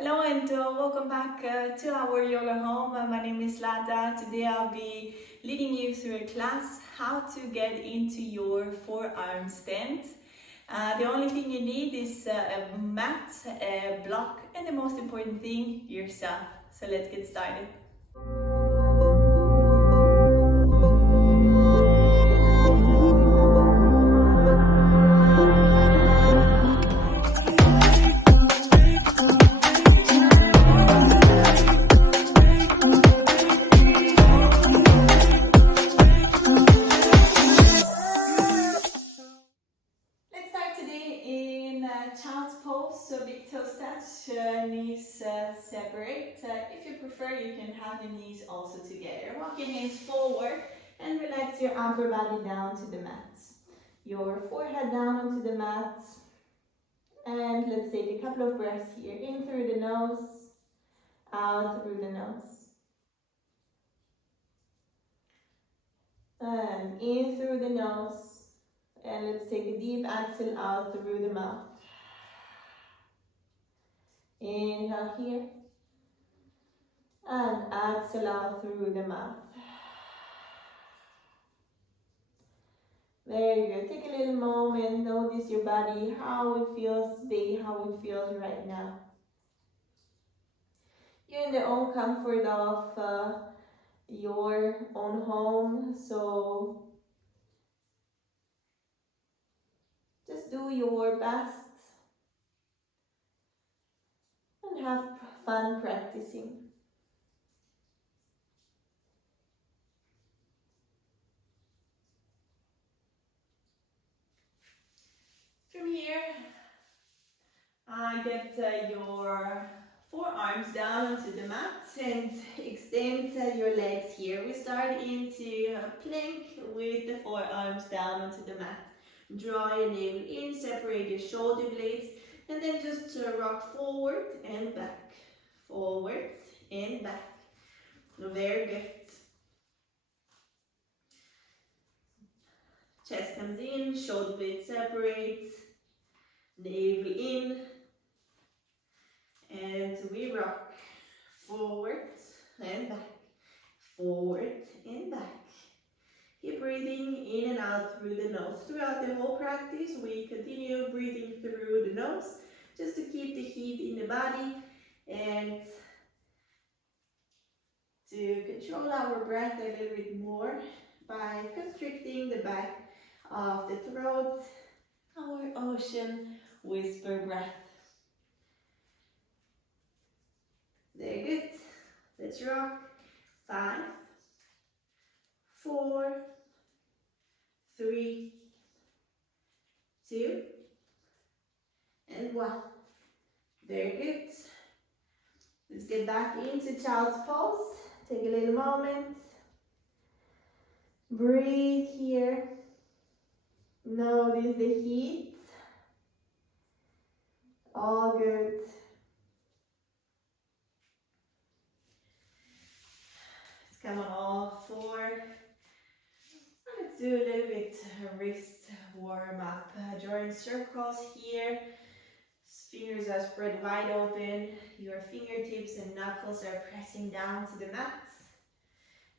Hello and welcome back to our yoga home. My name is Lada. Today I'll be leading you through a class how to get into your forearm stand. The only thing you need is a mat, a block, and the most important thing, yourself. So let's get started. Let's start today in child's pose, so big toes touch, knees separate. If you prefer, you can have the knees also together. Walk your hands forward and relax your upper body down to the mat. Your forehead down onto the mat. And let's take a couple of breaths here. In through the nose, out through the nose. And in through the nose. And let's take a deep exhale out through the mouth. Inhale here. And exhale out through the mouth. Very good. Take a little moment. Notice your body, how it feels today, how it feels right now. You're in the own comfort of your own home, so just do your best and have fun practicing. From here, get your forearms down onto the mat and extend your legs here. We start into a plank with the forearms down onto the mat. Draw your navel in, separate your shoulder blades, and then just rock forward and back. Forward and back. Very good. Chest comes in, shoulder blades separate, navel in, and we rock forward and back, forward and back. Keep breathing in and out through the nose. Throughout the whole practice, we continue breathing through the nose just to keep the heat in the body and to control our breath a little bit more by constricting the back of the throat, our ocean whisper breath. Very good. Let's rock. 5, 4, 3, 2, and 1. Very good. Let's get back into child's pose. Take a little moment. Breathe here. Notice the heat. All good. Let's come on all 4. Let's do a little bit wrist warm up. Drawing circles here. Fingers are spread wide open. Your fingertips and knuckles are pressing down to the mat.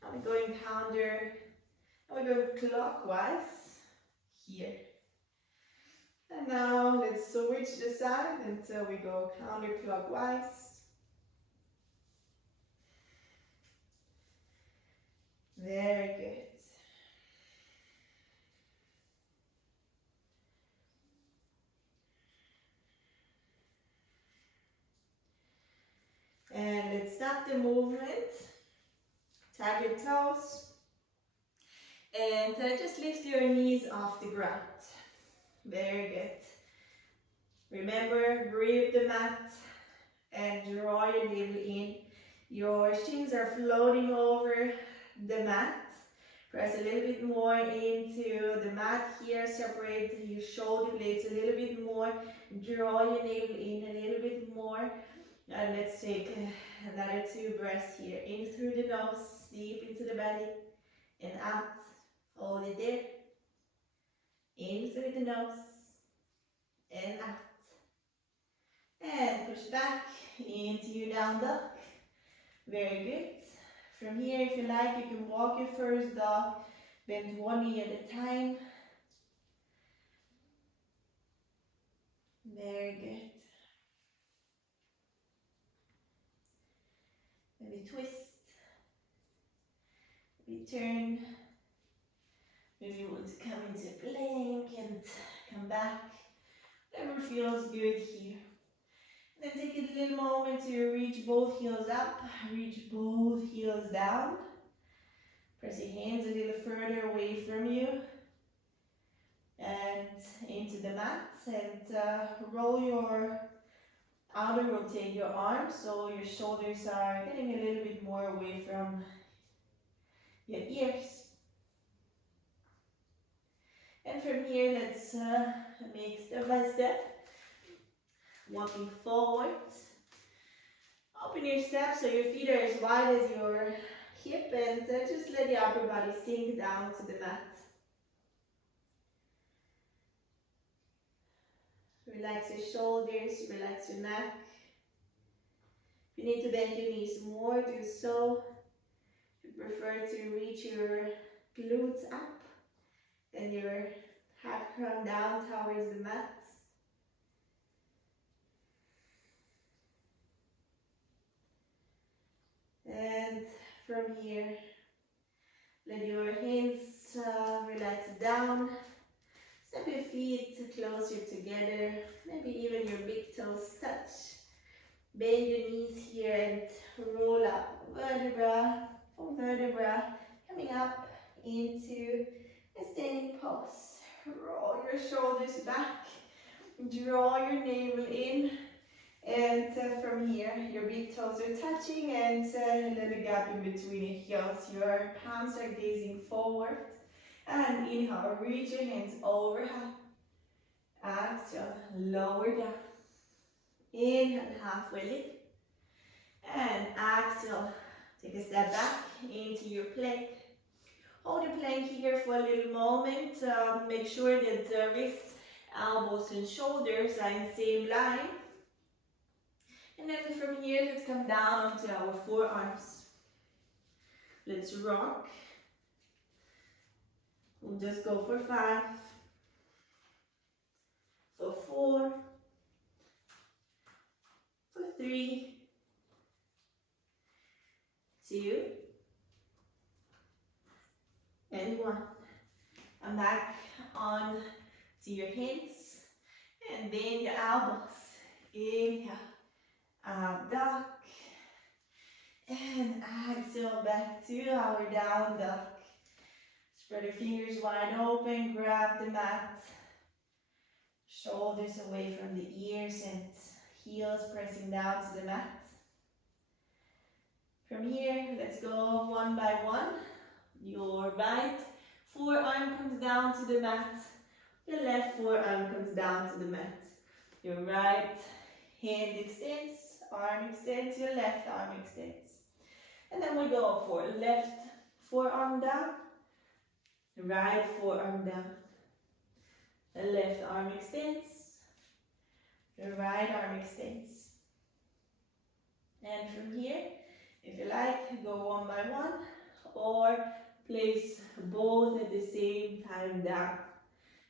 Now we're going counter. And we're going clockwise here. And now let's switch the side until we go counterclockwise. Very good. And let's stop the movement. Tap your toes. And just lift your knees off the ground. Very good. Remember, grip the mat and draw your navel in. Your shins are floating over the mat. Press a little bit more into the mat here. Separate your shoulder blades a little bit more. Draw your navel in a little bit more. And let's take another 2 breaths here. In through the nose, deep into the belly, and out. Hold it there. In through the nose, and out. And push back into your down dog. Very good. From here, if you like, you can walk your first dog, bend one knee at a time. Very good. Maybe twist, return. Maybe you want to come into plank and come back. Whatever feels good here. Then take a little moment to reach both heels up, reach both heels down. Press your hands a little further away from you and into the mat, and roll your outer, rotate your arms so your shoulders are getting a little bit more away from your ears. And from here, let's make step by step. Walking forward. Open your steps so your feet are as wide as your hip, and just let the upper body sink down to the mat. Relax your shoulders, relax your neck. If you need to bend your knees more, do so. If you prefer to reach your glutes up, then your head come down towards the mat. And from here, let your hands relax down. Step your feet closer together. Maybe even your big toes touch. Bend your knees here and roll up vertebra for vertebra. Coming up into a standing pose. Roll your shoulders back. Draw your navel in. And from here, your big toes are touching, and a little gap in between your heels. Your palms are gazing forward. And inhale, reach your hands overhead. Exhale, lower down. Inhale, halfway lift. And exhale, take a step back into your plank. Hold your plank here for a little moment. Make sure that the wrists, elbows, and shoulders are in the same line. And then from here, let's come down onto our forearms. Let's rock. We'll just go for 5, for 4, for 3, 2, and 1. And back on to your hands, and bend your elbows. Inhale. Up dog, and exhale back to our down dog. Spread your fingers wide open, grab the mat, shoulders away from the ears and heels pressing down to the mat. From here, let's go one by one. Your right forearm comes down to the mat, your left forearm comes down to the mat. Your right hand extends, arm extends, your left arm extends. And then we go for left forearm down, right forearm down. The left arm extends, the right arm extends. And from here, if you like, go one by one, or place both at the same time down.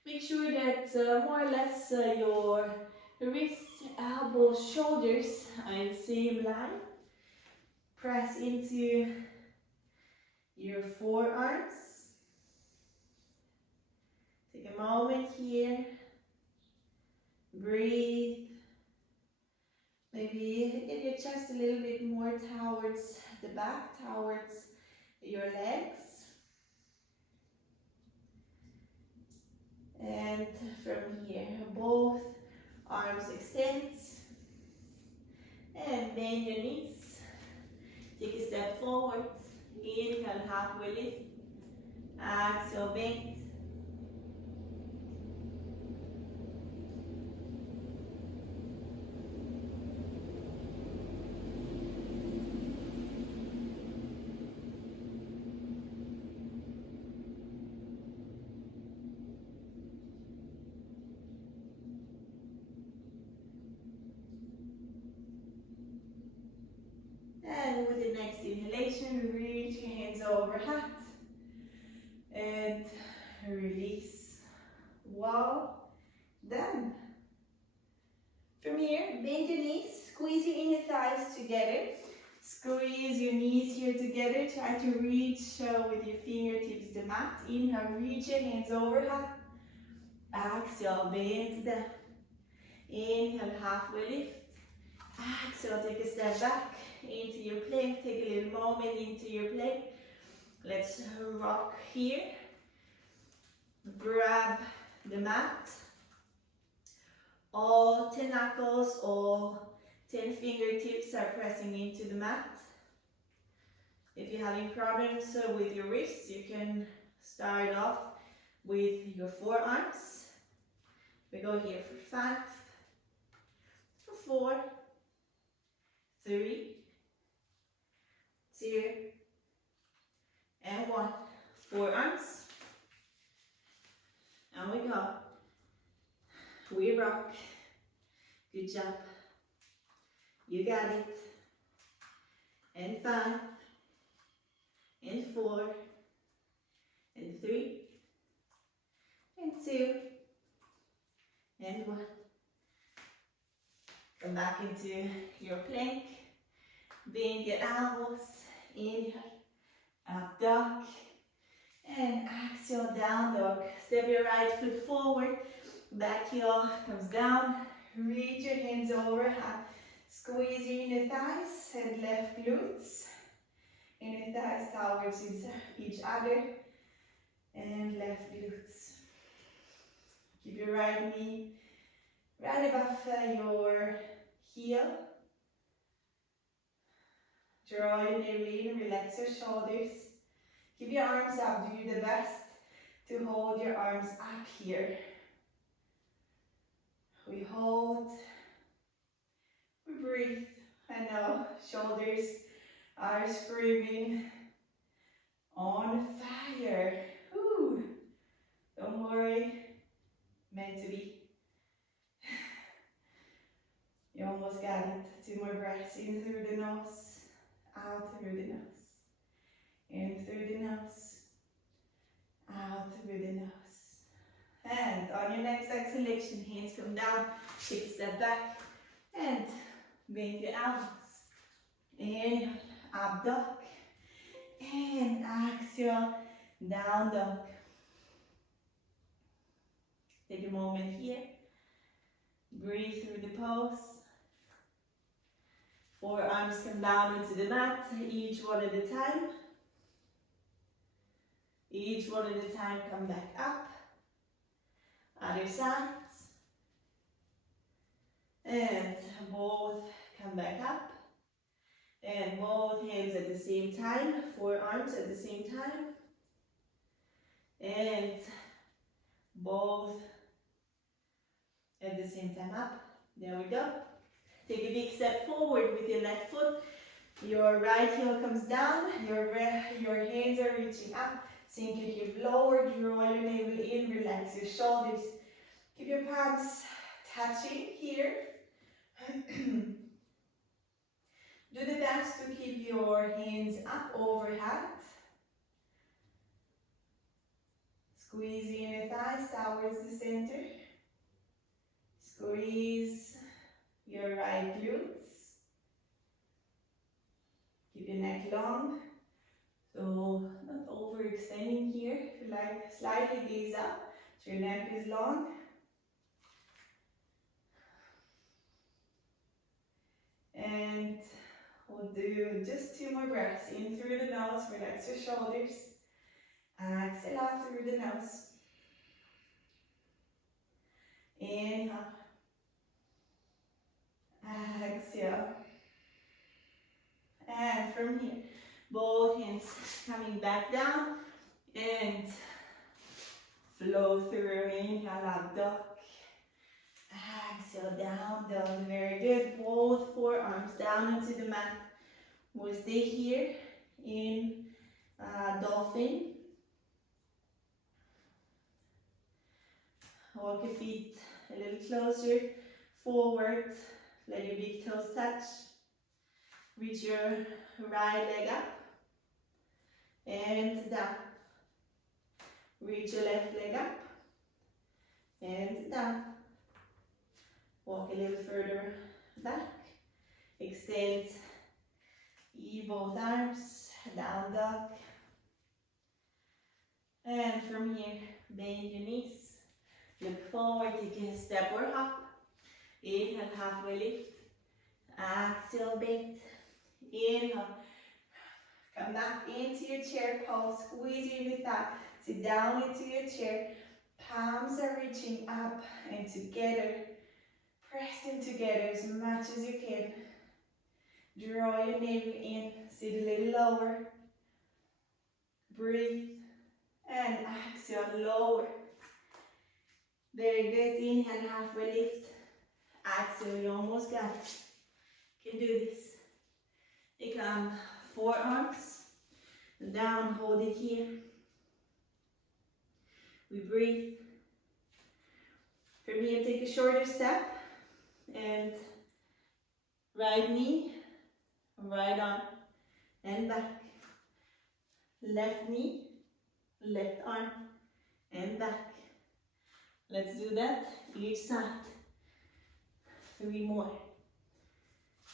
Make sure that more or less your wrists, elbows, shoulders are in the same line. Press into your forearms. Take a moment here. Breathe. Maybe get your chest a little bit more towards the back, towards your legs. And from here, both arms extend. And bend your knees. Take a step forward. Inhale, halfway lift. Exhale, bend. And with the next inhalation, reach your hands over heart. And release. Well done. From here, bend your knees, squeeze your inner thighs together. Squeeze your knees here together. Try to reach with your fingertips the mat. Inhale, reach your hands over heart. Exhale, bend down. Inhale, halfway lift. Exhale, take a step back into your plank. Take a little moment into your plank. Let's rock here. Grab the mat. All 10 knuckles, all 10 fingertips are pressing into the mat. If you're having problems with your wrists, you can start off with your forearms. We go here for 5, for 4, 3, 2, and 1. Forearms. And we go. We rock. Good job. You got it. And 5, and 4, and 3, and 2, and 1. Come back into your plank. Bend your elbows. Inhale. Up dog. And exhale, down dog. Step your right foot forward. Back heel comes down. Reach your hands overhead. Squeeze your inner thighs and left glutes. Inner thighs towards each other. And left glutes. Keep your right knee right above your heel. Draw your navel in, relax your shoulders. Keep your arms up. Do your best to hold your arms up here. We hold, we breathe. I know shoulders are screaming on fire. Whew. Don't worry, meant to be. You almost got it. 2 more breaths. In through the nose, out through the nose. In through the nose, out through the nose. And on your next exhalation, hands come down, take a step back, and bend your elbows. Inhale, up dog, and exhale, down dog. Take a moment here, breathe through the pose. Forearms come down into the mat, each one at a time. Each one at a time, come back up. Other sides. And both come back up. And both hands at the same time. Forearms at the same time. And both at the same time up. There we go. Take a big step forward with your left foot. Your right heel comes down. Your hands are reaching up. Sink your hip lower, draw your navel in, relax your shoulders. Keep your palms touching here. Do the best to keep your hands up overhead. Squeeze the inner thighs towards the center. Squeeze your right glutes. Keep your neck long. So not overextending here. If you like, slightly gaze up so your neck is long. And we'll do just 2 more breaths. In through the nose, relax your shoulders. Exhale out through the nose. Inhale. Exhale. And from here, both hands coming back down and flow through. Inhale, up dog. Exhale, down dog. Very good. Both forearms down into the mat. We'll stay here in dolphin. Walk your feet a little closer forward. Let your big toes touch. Reach your right leg up and down. Reach your left leg up and down. Walk a little further back. Extend both arms, down dog. And from here, bend your knees. Look forward, take a step or hop. Inhale, halfway lift. Exhale, bend. Inhale. Come back into your chair pose. Squeeze your with that. Sit down into your chair. Palms are reaching up and together. Press them together as much as you can. Draw your navel in. Sit a little lower. Breathe. And exhale, lower. Very good. Inhale, halfway lift. Exhale, you almost got it. You can do this. You come forearms down, hold it here. We breathe. From here, take a shorter step and right knee, right arm, and back. Left knee, left arm, and back. Let's do that each side. 3 more.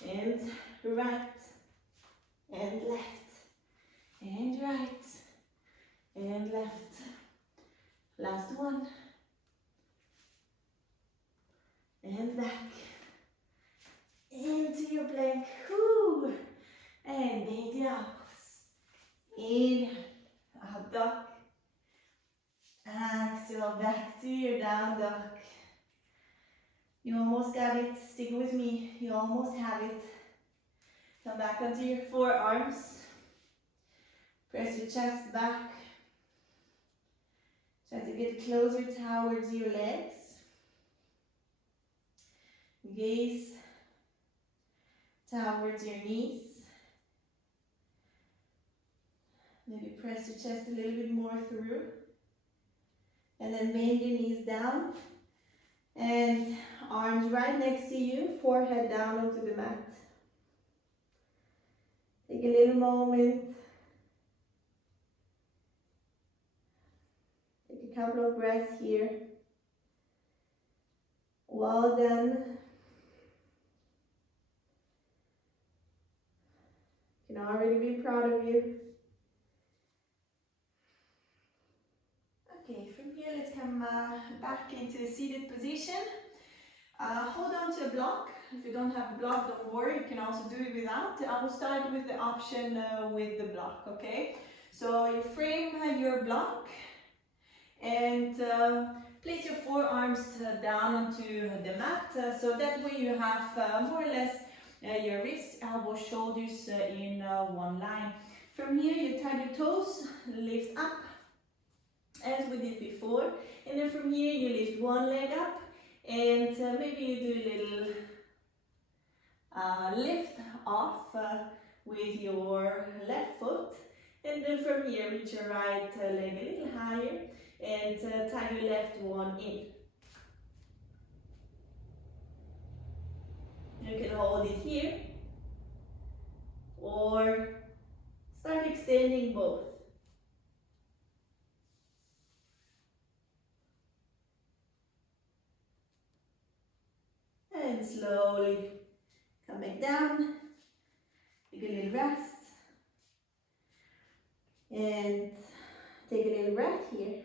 And right, and left, and right, and left. Last one. And back. Into your plank. Whoo. And bend the elbows. Inhale, up dog. Exhale, back to your down dog. You almost got it. Stick with me. You almost have it. Come back onto your forearms. Press your chest back. Try to get closer towards your legs. Gaze towards your knees. Maybe press your chest a little bit more through. And then bend your knees down. And arms right next to you, forehead down onto the mat. Take a little moment. Take a couple of breaths here. Well done. You can already be proud of you. Okay, from here let's come back into a seated position. Hold on to a block. If you don't have a block, don't worry, you can also do it without. I will start with the option with the block, okay? So you frame your block and place your forearms down onto the mat. So that way you have more or less your wrists, elbows, shoulders in one line. From here you tie your toes, lift up as we did before. And then from here you lift one leg up and maybe you do a little lift off with your left foot, and then from here reach your right leg a little higher and tie your left one in. You can hold it here or start extending both. And slowly come back down, take a little rest, and take a little breath here.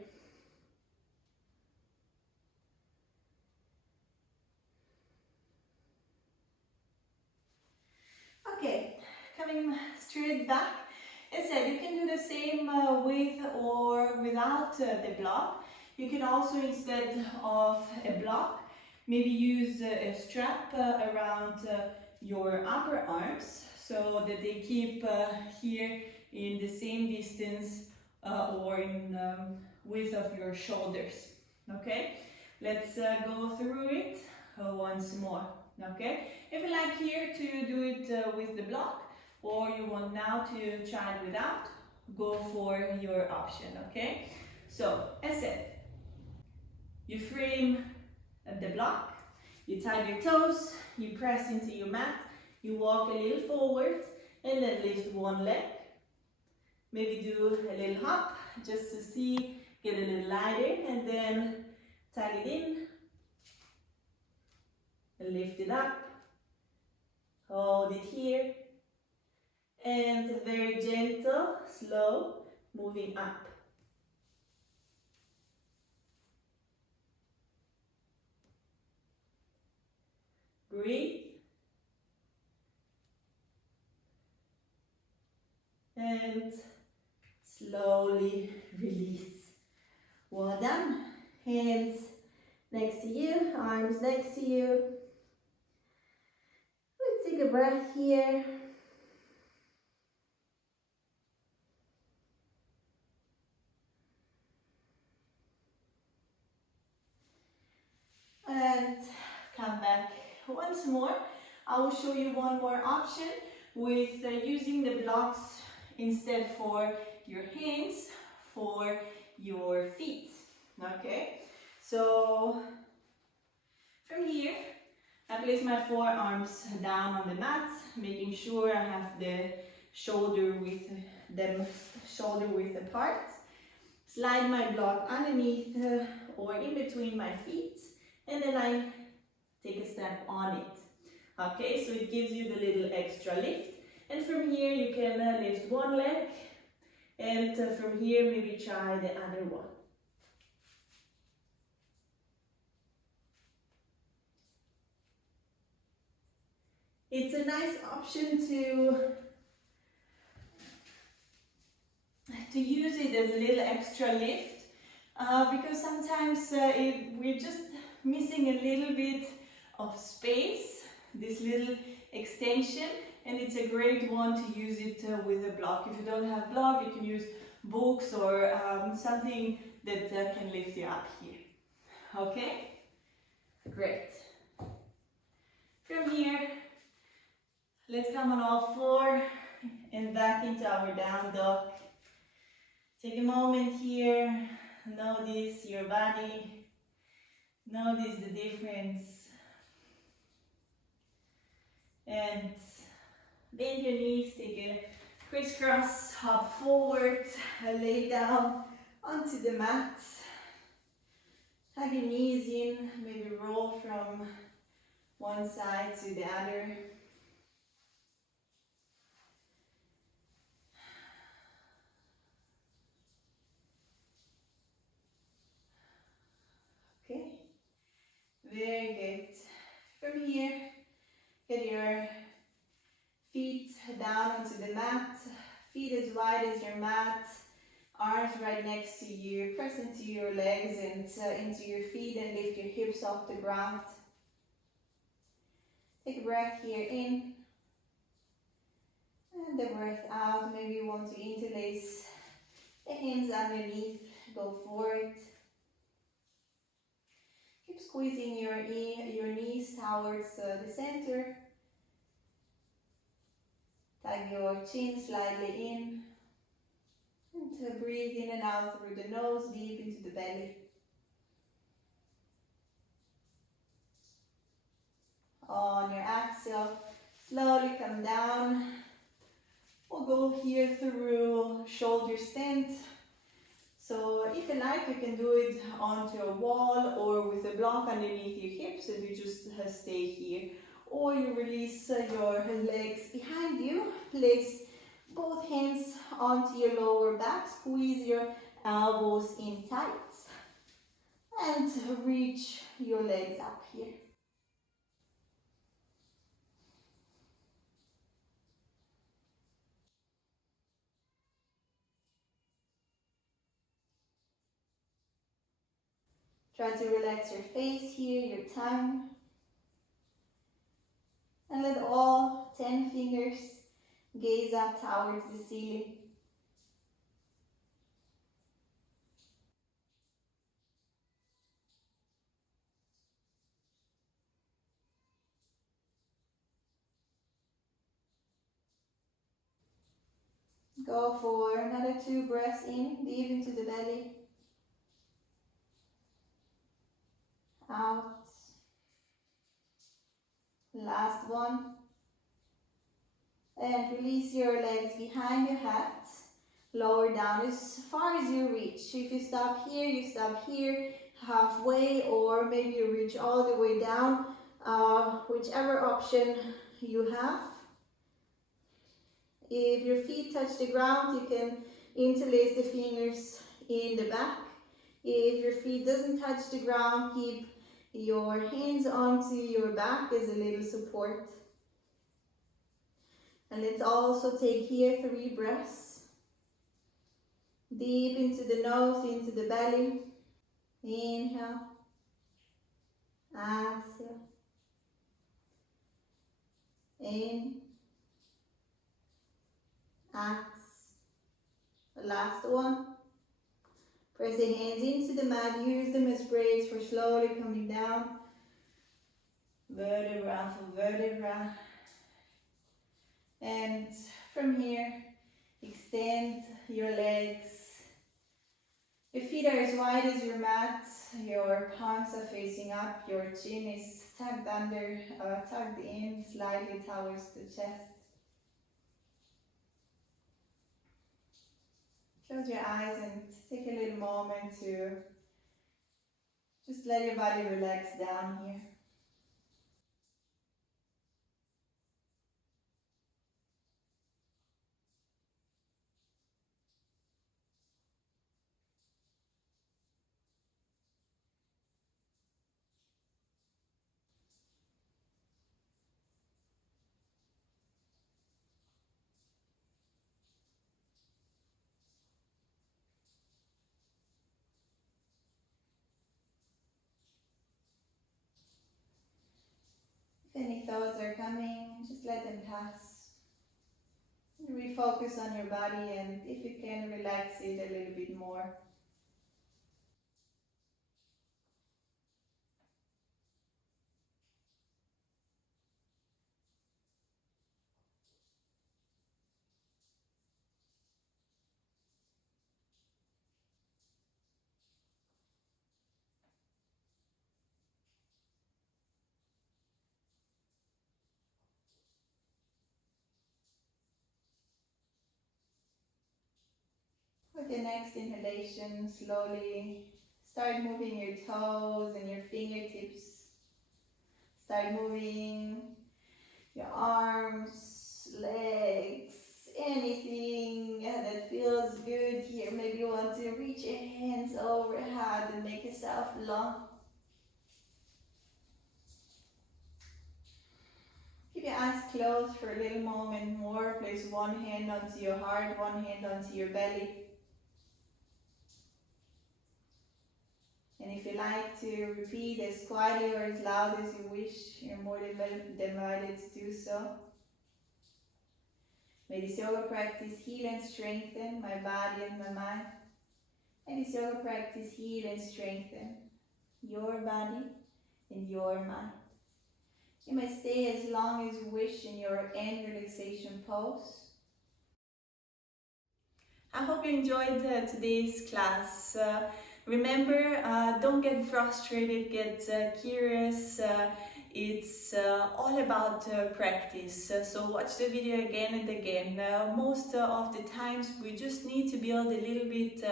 Okay, coming straight back. As I said, you can do the same with or without the block. You can also, instead of a block, maybe use a strap around your upper arms so that they keep here in the same distance or in width of your shoulders. Okay, let's go through it once more. Okay, if you like here to do it with the block, or you want now to try it without, go for your option. Okay, so as said, you frame the block, you tie your toes, you press into your mat, You walk a little forward and then lift one leg. Maybe do a little hop just to see, get a little lighter, and then tag it in and lift it up. Hold it here. And very gentle, slow, moving up. Breathe. And slowly release. Well done. Hands next to you, arms next to you. Let's take a breath here. And come back once more. I will show you one more option with using the blocks instead for your hands, for your feet. Okay, so from here, I place my forearms down on the mat, making sure I have the shoulder width apart. Slide my block underneath or in between my feet, and then I take a step on it. Okay, so it gives you the little extra lift. And from here you can lift one leg, and from here maybe try the other one. It's a nice option to use it as a little extra lift because sometimes we're just missing a little bit of space, this little extension, and it's a great one to use it with a block. If you don't have block, you can use books or something that can lift you up here. Okay? Great. From here, let's come on all four and back into our down dog. Take a moment here, notice your body, notice the difference, and bend your knees, take a crisscross, hop forward, lay down onto the mat, tug your knees in, maybe roll from one side to the other. Okay, very good. From here, get your feet down onto the mat, feet as wide as your mat, arms right next to you, press into your legs and into your feet and lift your hips off the ground. Take a breath here in, and the breath out. Maybe you want to interlace the hands underneath, go for it. Keep squeezing your knees towards the center. Tug your chin slightly in. And breathe in and out through the nose, deep into the belly. On your exhale, slowly come down. We'll go here through shoulder stand. So if you like, you can do it onto a wall or with a block underneath your hips and you just stay here. Or you release your legs behind you, place both hands onto your lower back, squeeze your elbows in tight and reach your legs up here. Try to relax your face here, your tongue. And let all 10 fingers gaze up towards the ceiling. Go for another 2 breaths in, deep into the belly. Out. Last one. And release your legs behind your head. Lower down as far as you reach. If you stop here, you stop here halfway, or maybe you reach all the way down, whichever option you have. If your feet touch the ground, you can interlace the fingers in the back. If your feet doesn't touch the ground, keep your hands onto your back as a little support. And let's also take here 3 breaths. Deep into the nose, into the belly. Inhale. Exhale. In. Exhale. Last one. Press the hands into the mat. Use them as braids for slowly coming down. Vertebra for vertebra. And from here, extend your legs. Your feet are as wide as your mat. Your palms are facing up. Your chin is tucked under, tucked in slightly towards the chest. Close your eyes and take a little moment to just let your body relax down here. If any thoughts are coming, just let them pass. Refocus on your body, and if you can, relax it a little bit more. With the next inhalation, slowly start moving your toes and your fingertips. Start moving your arms, legs, anything that feels good here. Maybe you want to reach your hands overhead and make yourself long. Keep your eyes closed for a little moment more. Place one hand onto your heart, one hand onto your belly. And if you like to repeat as quietly or as loud as you wish, you're more than invited to do so. May this yoga practice heal and strengthen my body and my mind. May this yoga practice heal and strengthen your body and your mind. You may stay as long as you wish in your end relaxation pose. I hope you enjoyed today's class. Remember, don't get frustrated, get curious. It's all about practice. So watch the video again and again. Most of the times we just need to build a little bit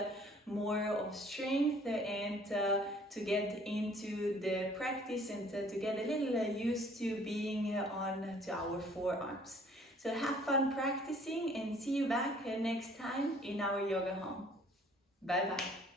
more of strength and to get into the practice and to get a little used to being on to our forearms. So have fun practicing and see you back next time in our yoga home. Bye bye.